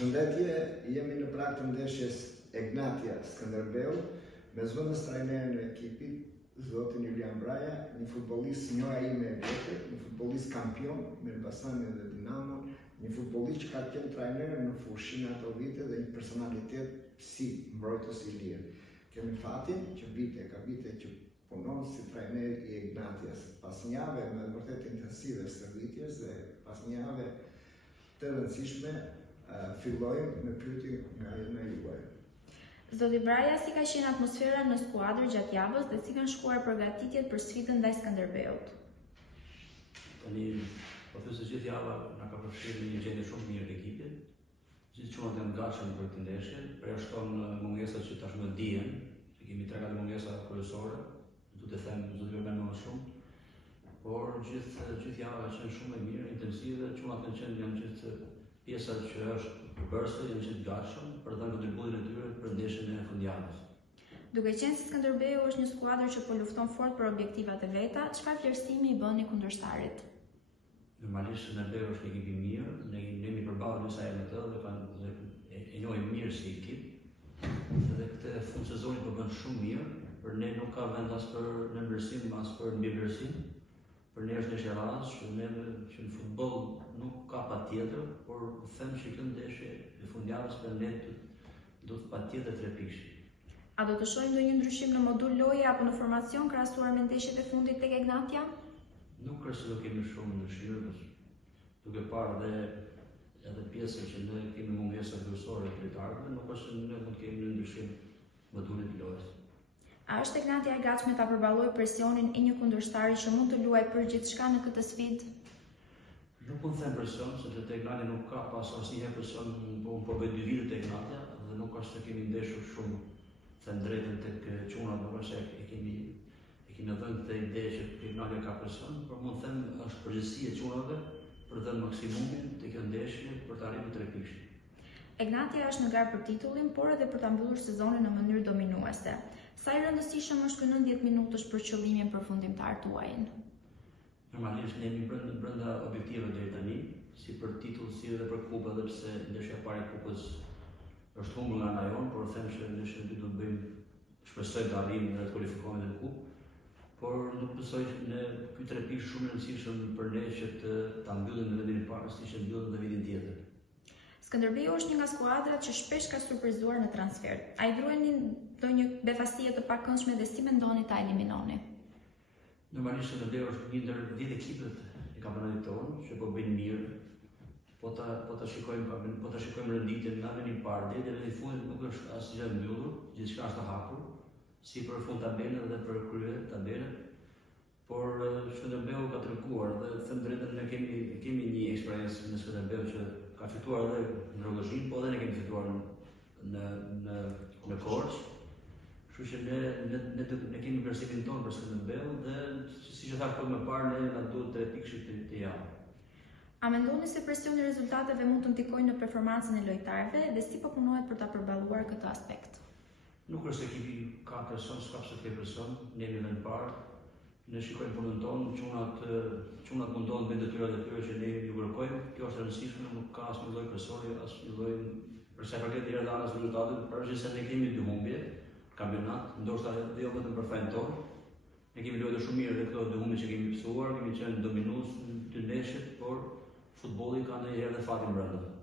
Përshëndetje, jemi në prag të ndeshjes Egnatia Skënderbeu me zëvendës trajnerin e ekipit, zotin Julian Braja, një futbollist njëra ime e vjetër, një futbollist kampion me Elbasanin dhe Dinamon, një futbollist që ka qenë trajner në Fushin ato vite dhe një personalitet si mbrojtës i lirë. Kemi fatin që ka vite që punon si trajner i Egnatias. Pas një jave me vërtet intensive stërvitjes dhe pas një jave të rëndësishme, fillojmë me pyetje nga juaj. Zoti Braja, si ka qenë atmosfera në skuadër gjatë javës dhe si kanë shkuar përgatitjet për sfidën ndaj Skënderbeut? Tani, po thjesht gjithë java na ka përfshirë një gjendje shumë mirë të ekipit. Gjithë çunat janë gatshëm për këtë ndeshje, përjashton mungesat që tashmë dihen, se kemi 3-4 mungesa kryesore, do të them do të vëmë më shumë. Por gjithë java ka qenë shumë e mirë, intensive, çunat janë gjithë pjesa që është përbërëse, janë gjithë gatshëm për të dhënë kontributin e tyre për ndeshjen e fundjavës. Duke qenë se Skënderbeu është një skuadër që po lufton fort për objektivat e veta, çfarë vlerësimi i bëni kundërshtarit? Normalisht Skënderbeu është një ekip i mirë, ne jemi përballë disa herë me të dhe e njohim mirë si ekip. Dhe këtë fund sezonit po bën shumë mirë, për ne nuk ka vend as për nënvlerësim as për mbivlerësim. Për ne është ndeshje radhës, që në futboll nuk ka patjetër, por them që kjo ndeshje e fundjavës për ne do të patjetër 3 pikë. A do të shohim ndonjë ndryshim në modul loje apo në formacion krahasuar me ndeshjet e fundit tek Egnatia? Nuk kredo se do kemi shumë ndryshime, duke parë edhe pjesën që ne kemi mungesa kryesore të lojtarëve, nuk është se ne mund të kemi një ndryshim modulit të lojës. A është Egnatia e gatshme ta përballojë presionin e një kundërshtari që mund të luajë për gjithçka në këtë sfidë? Nuk mund të them presion, sepse te Egnatia nuk ka pas asnjëherë presion, po bëj 2 vite te Egnatia dhe nuk është se kemi ndeshur shumë, them drejtën tek çunat, nuk është se e kemi dhënë këtë ide që Egnatia ka presion, por mund të them është përgjegjësia e çunave për të dhënë maksimumin te kjo ndeshje për të arritur 3 pikë. Egnatia është në garë për titullin, por edhe për ta mbyllur sezonin në mënyrë dominuese. Sa i rëndësishëm është ky 90 minutash për qëllimin përfundimtar tuaj? Normalisht ne jemi brenda objektiveve deri tani, si për titull, si edhe për kupë, edhe pse ndeshja e parë e kupës është humbur nga ana jon, por them që ndeshjen e dytë do të bëjmë, shpresoj të arrijmë dhe të kualifikohemi në kupë. Por nuk besoj në ky 3 pikë shumë rëndësishëm për ne që ta mbyllim në vendin e parë, siç e mbyllim në vitin tjetër. Skënderbeu është një nga skuadrat që shpesh ka surprizuar në transfer. A i drueni ndonjë befasie të pakëndshme dhe si mendoni ta eliminoni? Normalisht Skënderbeu është një ndër 10 ekipet e kampionatit tonë që po bëjnë mirë. Po ta shikojmë renditjen nga vendi i parë deri në vendin e fundit nuk është asgjë e mbyllur, gjithçka është e hapur, si për fund tabelën dhe për krye tabelën. Por Skënderbeu ka treguar dhe them drejtën ne kemi një eksperiencë në Skënderbeu që ka fituar edhe në Rrogozhin, po edhe ne kemi fituar në Korçë. Kështu që ne kemi vlerësimin tonë për Skënderbeu dhe siç e thash më parë, ne na duhet 3 pikë të javë. A mendoni se presioni i rezultateve mund të ndikojë në performancën e lojtarëve dhe si po punohet për ta përballuar këtë aspekt? Nuk është se ekipi ka presion, s'ka pse të ketë presion, ne jemi në parë. Ne shikojmë punën tonë, çunat mundohen me detyrat e tyre që ne ju kërkojmë. Kjo është e rëndësishme, nuk ka asnjë lloj presioni, asnjë lloj për sa i përket deri në anës rezultatit, përveç se ne kemi 2 humbje kampionat, ndoshta jo vetëm për fajin tonë. Ne kemi luajtur shumë mirë dhe këto 2 humbje që kemi mësuar, kemi qenë dominues në ndeshjet, por futbolli ka ndonjëherë dhe fatin brenda.